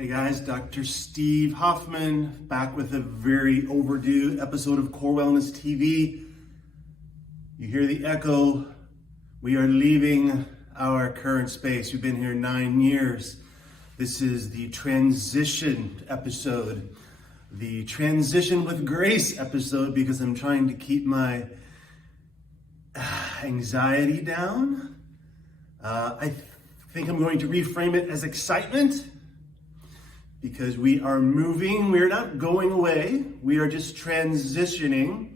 Hey guys, Dr. Steve Hoffman back with a very overdue episode of Core Wellness TV. You hear the echo. We are leaving our current space. We've been here 9 years. This is the transition episode, the transition with grace episode, because I'm trying to keep my anxiety down. I think I'm going to reframe it as excitement, because we are moving. We're not going away. We are just transitioning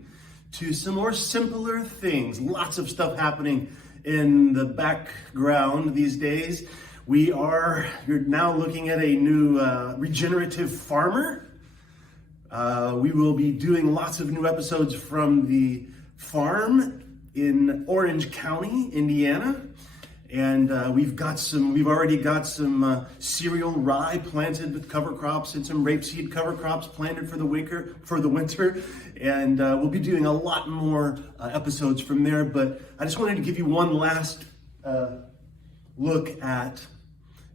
to some more simpler things. Lots of stuff happening in the background these days. You're now looking at a new regenerative farmer. We will be doing lots of new episodes from the farm in Orange County, Indiana. And we've already got some cereal rye planted with cover crops and some rapeseed cover crops planted for the winter. And we'll be doing a lot more episodes from there. But I just wanted to give you one last look at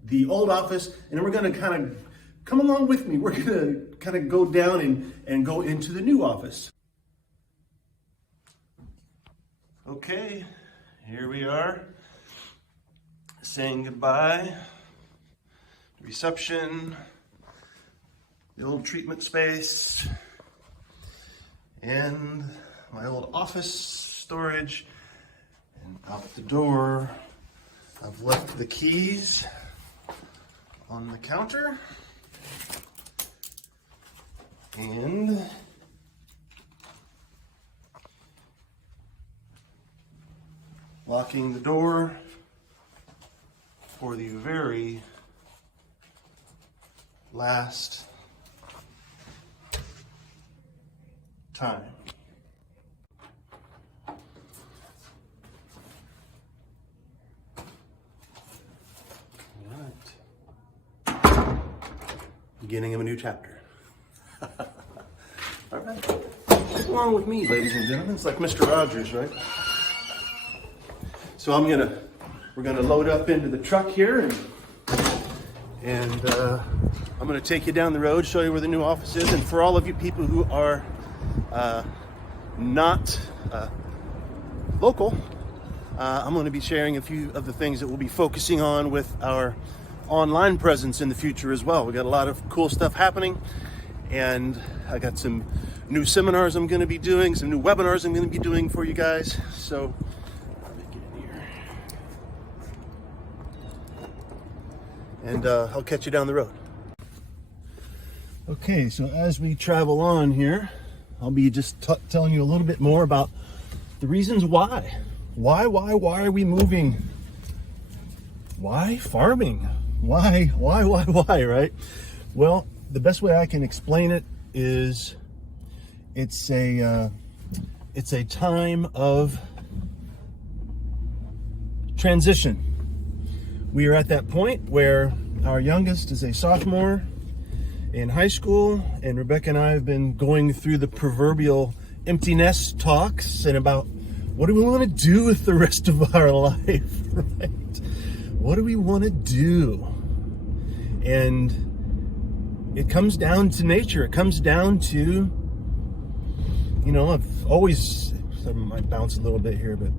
the old office, and then we're going to kind of come along with me. We're going to kind of go down and go into the new office. Okay, here we are. Saying goodbye, reception, the old treatment space, and my old office storage. And out the door, I've left the keys on the counter. And locking the door for the very last time. All right. Beginning of a new chapter. All right. What's wrong with me, ladies and gentlemen? It's like Mr. Rogers, right? So we're gonna load up into the truck here, and I'm gonna take you down the road, show you where the new office is. And for all of you people who are not local, I'm gonna be sharing a few of the things that we'll be focusing on with our online presence in the future as well. We got a lot of cool stuff happening, and I got some new seminars I'm gonna be doing, some new webinars I'm gonna be doing for you guys. So and I'll catch you down the road. Okay, so as we travel on here, I'll be just telling you a little bit more about the reasons why. Why are we moving? Why farming? Why, right? Well, the best way I can explain it is it's a time of transition. We are at that point where our youngest is a sophomore in high school, and Rebecca and I have been going through the proverbial empty nest talks and about what do we want to do with the rest of our life, right? What do we want to do? And it comes down to nature. It comes down to, I've always, I might bounce a little bit here, but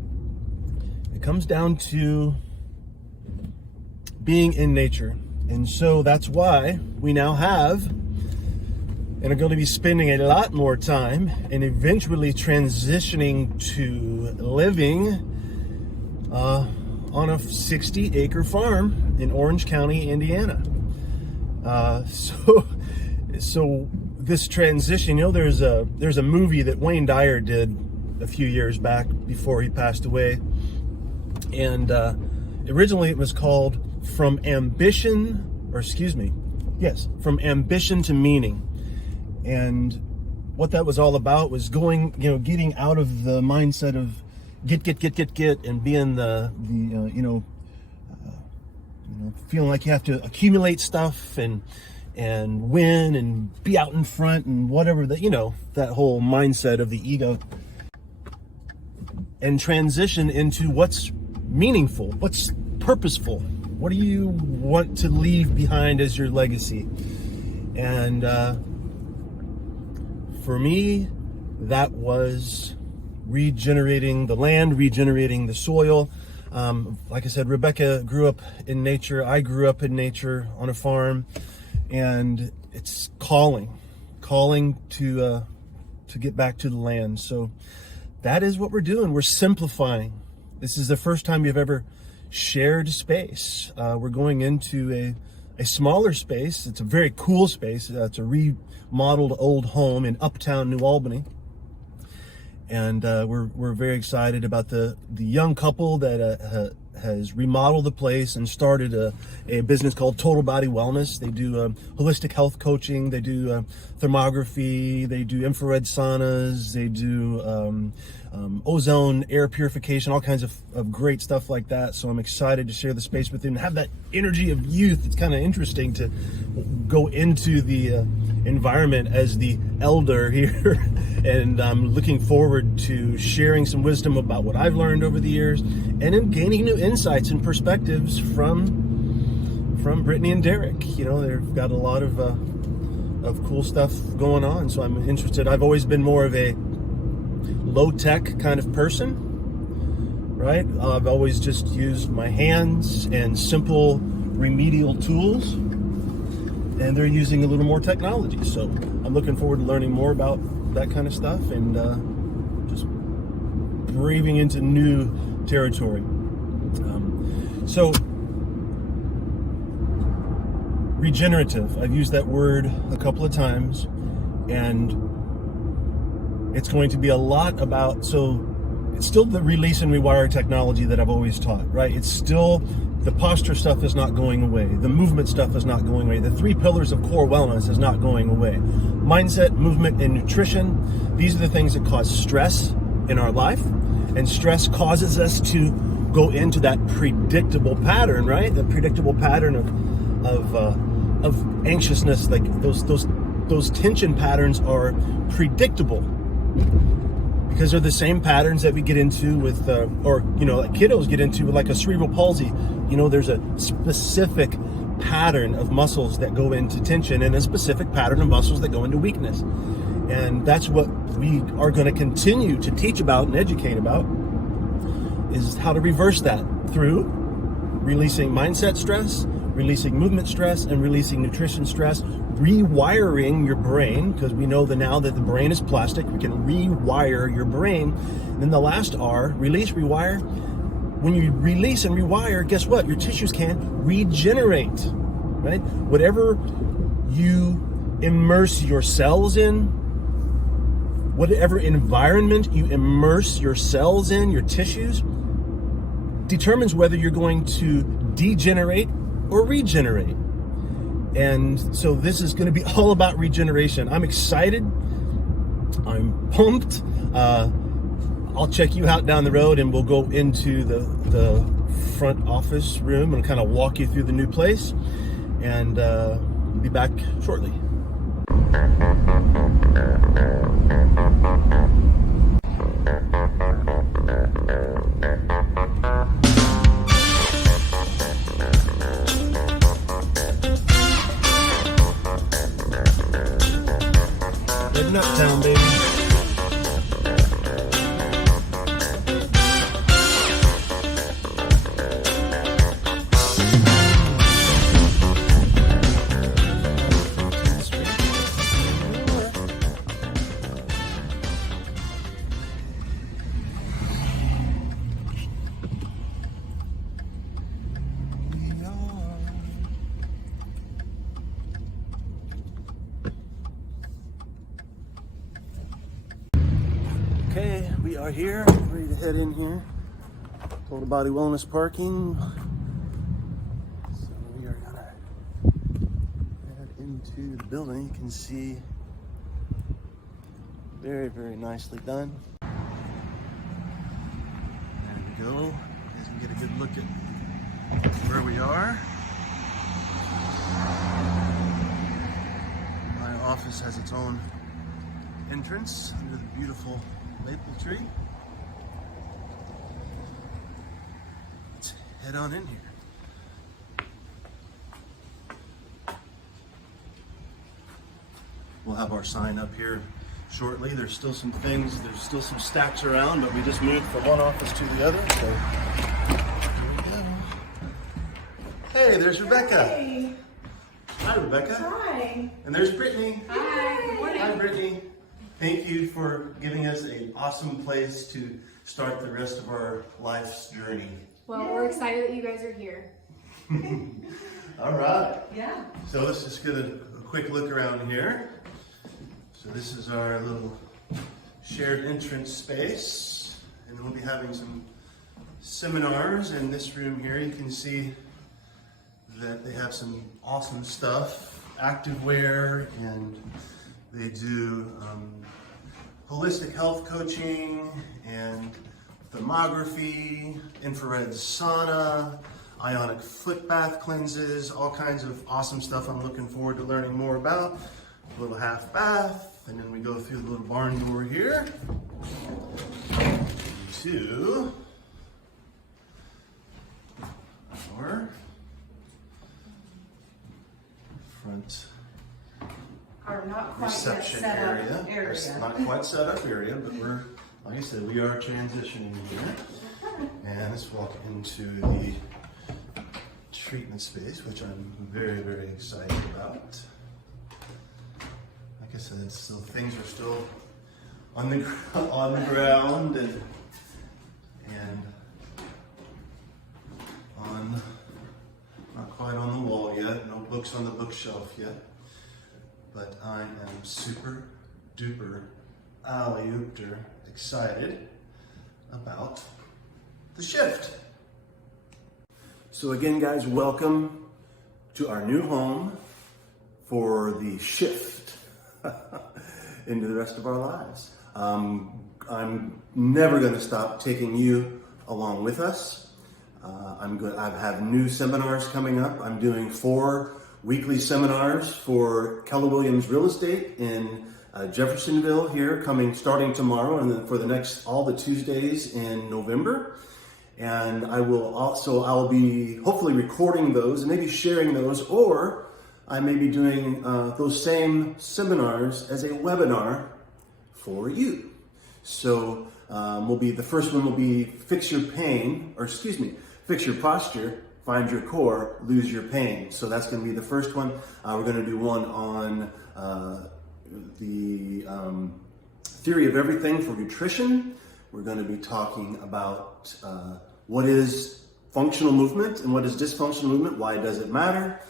it comes down to being in nature. And so that's why we now have and are going to be spending a lot more time and eventually transitioning to living on a 60-acre farm in Orange County, Indiana. So this transition, there's a movie that Wayne Dyer did a few years back before he passed away, and originally it was called From Ambition to Meaning. And what that was all about was getting out of the mindset of get and being feeling like you have to accumulate stuff and win and be out in front and whatever, that whole mindset of the ego, and transition into what's meaningful, what's purposeful, What do you want to leave behind as your legacy? And for me, that was regenerating the land, regenerating the soil. Like I said, Rebecca grew up in nature. I grew up in nature on a farm, and it's calling to get back to the land. So that is what we're doing. We're simplifying. This is the first time we've ever shared space. We're going into a smaller space. It's a very cool space. It's a remodeled old home in uptown New Albany. And we're very excited about the young couple that has remodeled the place and started a business called Total Body Wellness. They do holistic health coaching. They do thermography. They do infrared saunas. They do ozone air purification, all kinds of great stuff like that. So I'm excited to share the space with them and have that energy of youth. It's kind of interesting to go into the environment as the elder here. And I'm looking forward to sharing some wisdom about what I've learned over the years, and then gaining new insights and perspectives from Brittany and Derek. You know, they've got a lot of cool stuff going on, so I'm interested. I've always been more of a low-tech kind of person, right? I've always just used my hands and simple remedial tools, and they're using a little more technology. So I'm looking forward to learning more about that kind of stuff and just braving into new territory. So regenerative, I've used that word a couple of times, and it's going to be a lot about, so it's still the release and rewire technology that I've always taught, right? It's still, the posture stuff is not going away. The movement stuff is not going away. The 3 pillars of core wellness is not going away. Mindset, movement, and nutrition. These are the things that cause stress in our life. And stress causes us to go into that predictable pattern, right? The predictable pattern of anxiousness. Like those tension patterns are predictable, because they're the same patterns that we get into with, or, you know, like kiddos get into with like a cerebral palsy. You know, there's a specific pattern of muscles that go into tension and a specific pattern of muscles that go into weakness. And that's what we are going to continue to teach about and educate about, is how to reverse that through releasing mindset stress, releasing movement stress, and releasing nutrition stress, rewiring your brain, because we know now that the brain is plastic. We can rewire your brain. And then the last R, release, rewire. When you release and rewire, guess what? Your tissues can regenerate, right? Whatever you immerse your cells in, whatever environment you immerse your cells in, your tissues, determines whether you're going to degenerate or regenerate. And so this is going to be all about regeneration. I'm excited. I'm pumped. I'll check you out down the road, and we'll go into the front office room and kind of walk you through the new place, and be back shortly. Heading uptown, baby. Okay, we are here, ready to head in here. Total Body Wellness parking. So we are gonna head into the building. You can see, very, very nicely done. There we go. You guys can get a good look at where we are. My office has its own entrance under the beautiful maple tree. Let's head on in here. We'll have our sign up here shortly. There's still some things, there's still some stacks around, but we just moved from one office to the other. So here we go. Hey, there's Rebecca. Hey. Hi, Rebecca. Hi. And there's Brittany. Hi. Good morning. Hi, Brittany. Thank you for giving us an awesome place to start the rest of our life's journey. Well, we're excited that you guys are here. All right. Yeah. So let's just get a quick look around here. So this is our little shared entrance space, and we'll be having some seminars in this room here. You can see that they have some awesome stuff, activewear, and they do holistic health coaching and thermography, infrared sauna, ionic foot bath cleanses, all kinds of awesome stuff I'm looking forward to learning more about. A little half bath, and then we go through the little barn door here to our front Our not quite reception yet set area. up area. It's not quite set up area, but we're, like I said, we are transitioning here. And let's walk into the treatment space, which I'm very, very excited about. Like I said, still things are still on the ground and on, not quite on the wall yet. No books on the bookshelf yet. But I am super duper alley-oopter excited about the shift. So again, guys, welcome to our new home for the shift into the rest of our lives. I'm never going to stop taking you along with us. I have new seminars coming up. I'm doing 4 weekly seminars for Keller Williams Real Estate in Jeffersonville here, starting tomorrow, and then for the next all the Tuesdays in November. And I'll be hopefully recording those and maybe sharing those, or I may be doing those same seminars as a webinar for you. So the first one will be fix your posture, find your core, lose your pain. So that's going to be the first one. We're going to do one on the theory of everything for nutrition. We're going to be talking about what is functional movement and what is dysfunctional movement, why does it matter?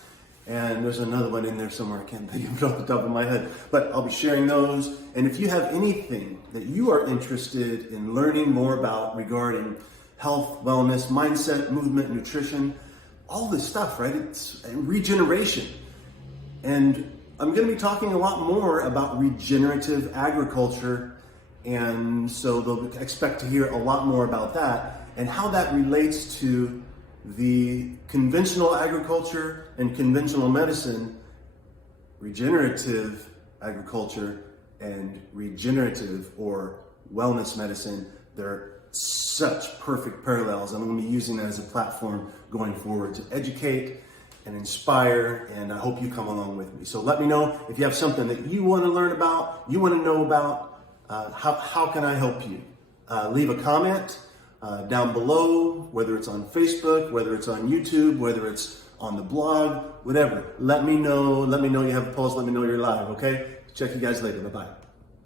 And there's another one in there somewhere, I can't think of it off the top of my head, but I'll be sharing those. And if you have anything that you are interested in learning more about regarding health, wellness, mindset, movement, nutrition, all this stuff, right? It's regeneration. And I'm going to be talking a lot more about regenerative agriculture. And so they'll expect to hear a lot more about that and how that relates to the conventional agriculture and conventional medicine, regenerative agriculture and regenerative or wellness medicine. They're such perfect parallels. I'm going to be using that as a platform going forward to educate and inspire, and I hope you come along with me. So let me know if you have something that you want to learn about, you want to know about. How can I help you? Leave a comment down below, whether it's on Facebook, whether it's on YouTube, whether it's on the blog, whatever. Let me know you have a pulse. Let me know you're live, okay? Check you guys later. Bye-bye.